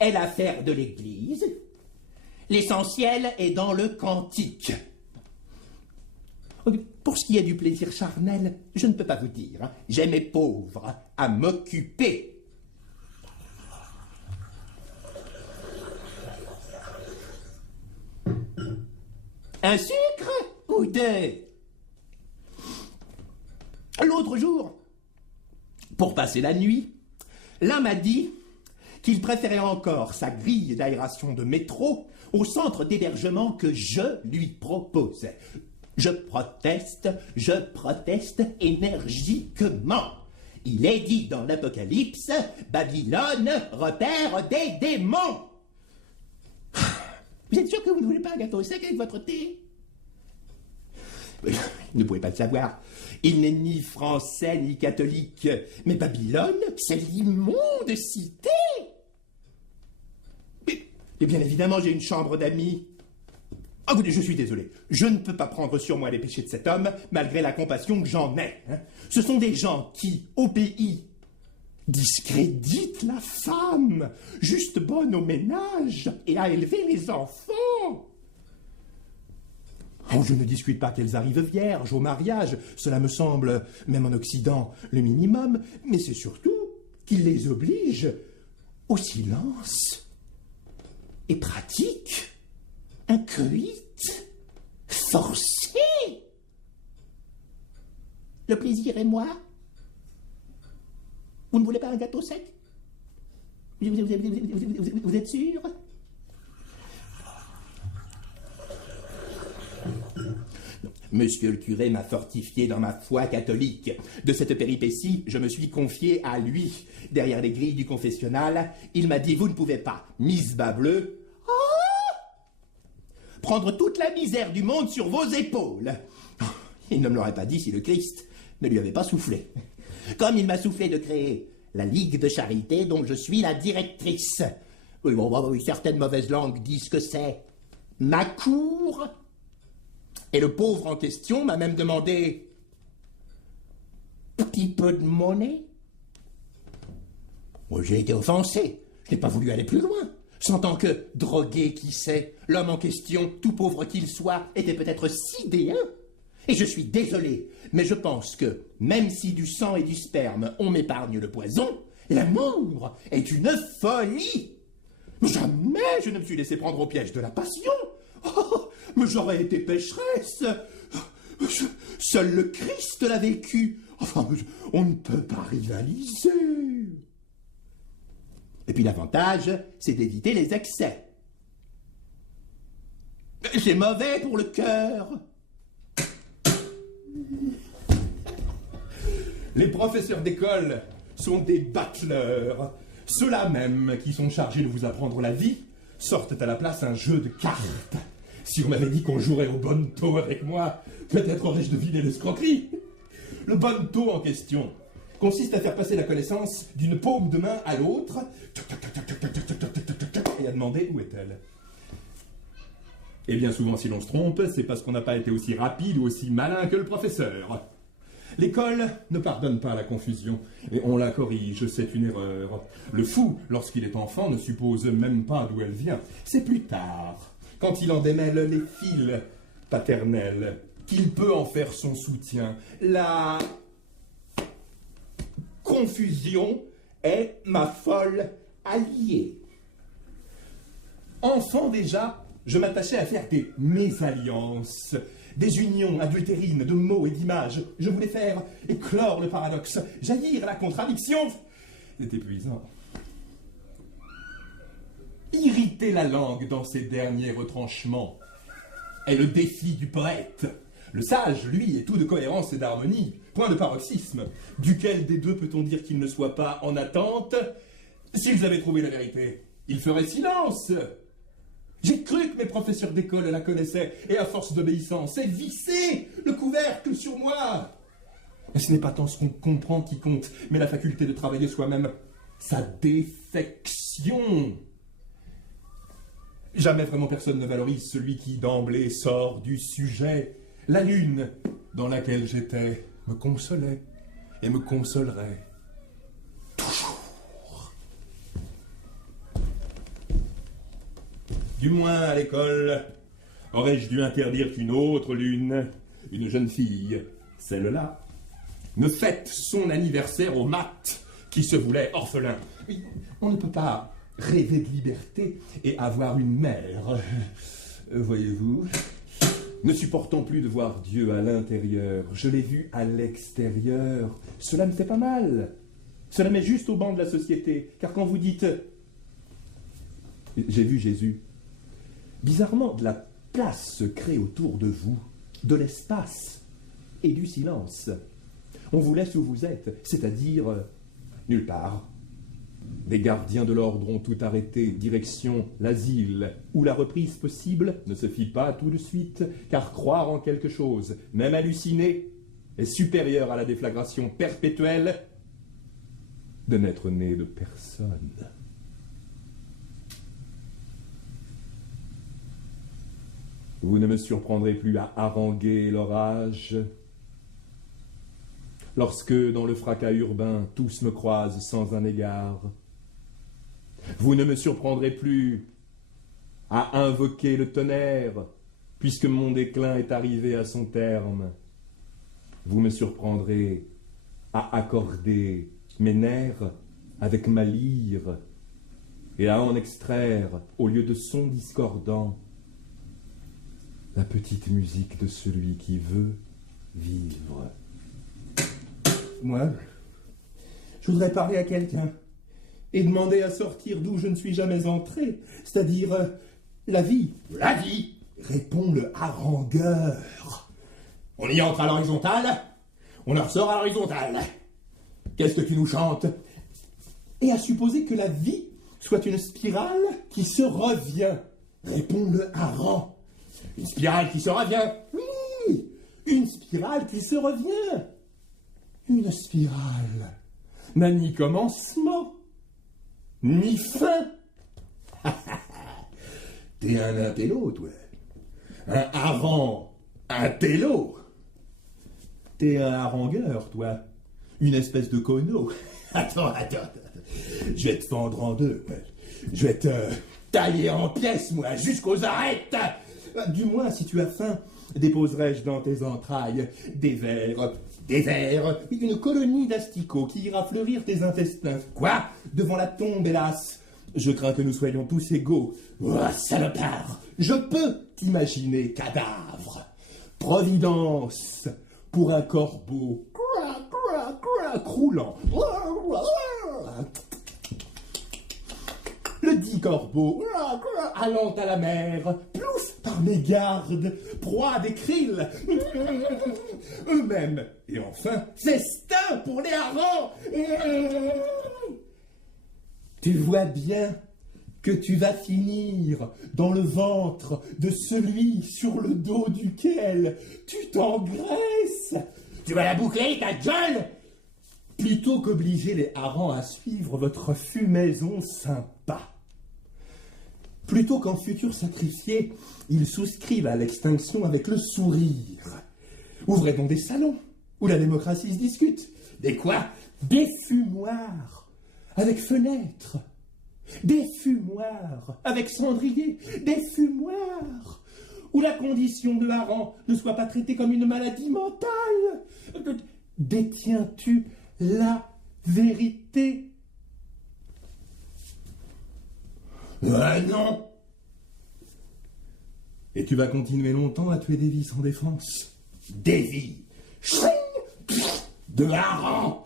est l'affaire de l'Église. L'essentiel est dans le cantique. Pour ce qui est du plaisir charnel, je ne peux pas vous dire. J'ai mes pauvres à m'occuper. Un sucre ou deux? L'autre jour, pour passer la nuit, l'un m'a dit qu'il préférait encore sa grille d'aération de métro au centre d'hébergement que je lui propose. Je proteste énergiquement. Il est dit dans l'Apocalypse, Babylone, repère des démons. Vous êtes sûr que vous ne voulez pas un gâteau sec avec votre thé? Vous ne pouvez pas le savoir. Il n'est ni français ni catholique. Mais Babylone, c'est l'immonde cité. Et bien évidemment, j'ai une chambre d'amis. Ah, écoutez, je suis désolé. Je ne peux pas prendre sur moi les péchés de cet homme, malgré la compassion que j'en ai. Ce sont des gens qui, au pays, discréditent la femme, juste bonne au ménage et à élever les enfants. Oh, je ne discute pas qu'elles arrivent vierges au mariage, cela me semble, même en Occident, le minimum, mais c'est surtout qu'ils les obligent au silence et pratiquent un coït forcé. Le plaisir et moi? Vous ne voulez pas un gâteau sec? Vous êtes sûr? Monsieur le curé m'a fortifié dans ma foi catholique. De cette péripétie, je me suis confié à lui. Derrière les grilles du confessionnal, il m'a dit « Vous ne pouvez pas, Miss Bas-Bleu, prendre toute la misère du monde sur vos épaules. » Il ne me l'aurait pas dit si le Christ ne lui avait pas soufflé. Comme il m'a soufflé de créer la Ligue de Charité dont je suis la directrice. Oui, bon, certaines mauvaises langues disent que c'est ma cour. Et le pauvre en question m'a même demandé petit peu de monnaie. Moi, j'ai été offensé. Je n'ai pas voulu aller plus loin. Sentant que, drogué qui sait, l'homme en question, tout pauvre qu'il soit, était peut-être sidéen. Et je suis désolé, mais je pense que, même si du sang et du sperme, on m'épargne le poison, l'amour est une folie. Jamais je ne me suis laissé prendre au piège de la passion. Oh, mais j'aurais été pécheresse. Seul le Christ l'a vécu. Enfin, on ne peut pas rivaliser. Et puis l'avantage, c'est d'éviter les excès. C'est mauvais pour le cœur. Les professeurs d'école sont des battleurs. Ceux-là même qui sont chargés de vous apprendre la vie sortent à la place un jeu de cartes. Si on m'avait dit qu'on jouerait au bonneto avec moi, peut-être aurais-je deviné l'escroquerie. Le bonneto en question consiste à faire passer la connaissance d'une paume de main à l'autre et à demander où est-elle. Et bien souvent, si l'on se trompe, c'est parce qu'on n'a pas été aussi rapide ou aussi malin que le professeur. L'école ne pardonne pas la confusion, et on la corrige, c'est une erreur. Le fou, lorsqu'il est enfant, ne suppose même pas d'où elle vient. C'est plus tard, quand il en démêle les fils paternels, qu'il peut en faire son soutien. La confusion est ma folle alliée. Enfant déjà, je m'attachais à faire des mésalliances, des unions adultérines de mots et d'images. Je voulais faire éclore le paradoxe, jaillir la contradiction. C'est épuisant. Irriter la langue dans ses derniers retranchements est le défi du poète. Le sage, lui, est tout de cohérence et d'harmonie, point de paroxysme. Duquel des deux peut-on dire qu'il ne soit pas en attente? S'ils avaient trouvé la vérité, ils feraient silence. J'ai cru que mes professeurs d'école la connaissaient, et à force d'obéissance, c'est vissé le couvercle sur moi. Et ce n'est pas tant ce qu'on comprend qui compte, mais la faculté de travailler soi-même sa défection. Jamais vraiment personne ne valorise celui qui d'emblée sort du sujet. La lune dans laquelle j'étais me consolait et me consolerait toujours. Du moins à l'école, aurais-je dû interdire qu'une autre lune, une jeune fille, celle-là, ne fête son anniversaire au mat qui se voulait orphelin. Oui, on ne peut pas rêver de liberté et avoir une mère. Voyez-vous, ne supportons plus de voir Dieu à l'intérieur. Je l'ai vu à l'extérieur. Cela me fait pas mal. Cela met juste au banc de la société. Car quand vous dites « J'ai vu Jésus », bizarrement, de la place se crée autour de vous, de l'espace et du silence. On vous laisse où vous êtes, c'est-à-dire nulle part. Des gardiens de l'ordre ont tout arrêté, direction l'asile, où la reprise possible ne se fit pas tout de suite, car croire en quelque chose, même halluciné, est supérieur à la déflagration perpétuelle de n'être né de personne. Vous ne me surprendrez plus à haranguer l'orage, lorsque, dans le fracas urbain, tous me croisent sans un égard. Vous ne me surprendrez plus à invoquer le tonnerre, puisque mon déclin est arrivé à son terme. Vous me surprendrez à accorder mes nerfs avec ma lyre, et à en extraire, au lieu de sons discordants, la petite musique de celui qui veut vivre. Moi, je voudrais parler à quelqu'un et demander à sortir d'où je ne suis jamais entré, c'est-à-dire la vie. La vie, répond le harangueur. On y entre à l'horizontale, on en ressort à l'horizontale. Qu'est-ce que tu nous chantes? Et à supposer que la vie soit une spirale qui se revient, répond le hareng. Une spirale qui se revient. Oui, une spirale qui se revient. Une spirale n'a ni commencement, ni fin. T'es un intello, toi. Un hareng, un télo. T'es un harangueur, toi. Une espèce de cono. Attends. Je vais te fendre en deux. Je vais te tailler en pièces, moi, jusqu'aux arêtes. Du moins, si tu as faim, déposerai-je dans tes entrailles des vers, une colonie d'asticots qui ira fleurir tes intestins. Quoi? Devant la tombe, hélas. Je crains que nous soyons tous égaux. Oh, salopard! Je peux t'imaginer cadavre. Providence pour un corbeau croulant. Le dit corbeau allant à la mer, plouf par mégarde, proie des krills, eux-mêmes. Et enfin, festin pour les harengs. Tu vois bien que tu vas finir dans le ventre de celui sur le dos duquel tu t'engraisses. Tu vas la boucler, ta gueule! Plutôt qu'obliger les harengs à suivre votre fumaison sympa. Plutôt qu'en futur sacrifiés, ils souscrivent à l'extinction avec le sourire. Ouvrez donc des salons où la démocratie se discute. Des quoi? Des fumoirs avec fenêtres. Des fumoirs avec cendrier. Des fumoirs où la condition de hareng ne soit pas traitée comme une maladie mentale. Détiens-tu la vérité? Non. Et tu vas continuer longtemps à tuer des vies sans défense? Des vies de hareng.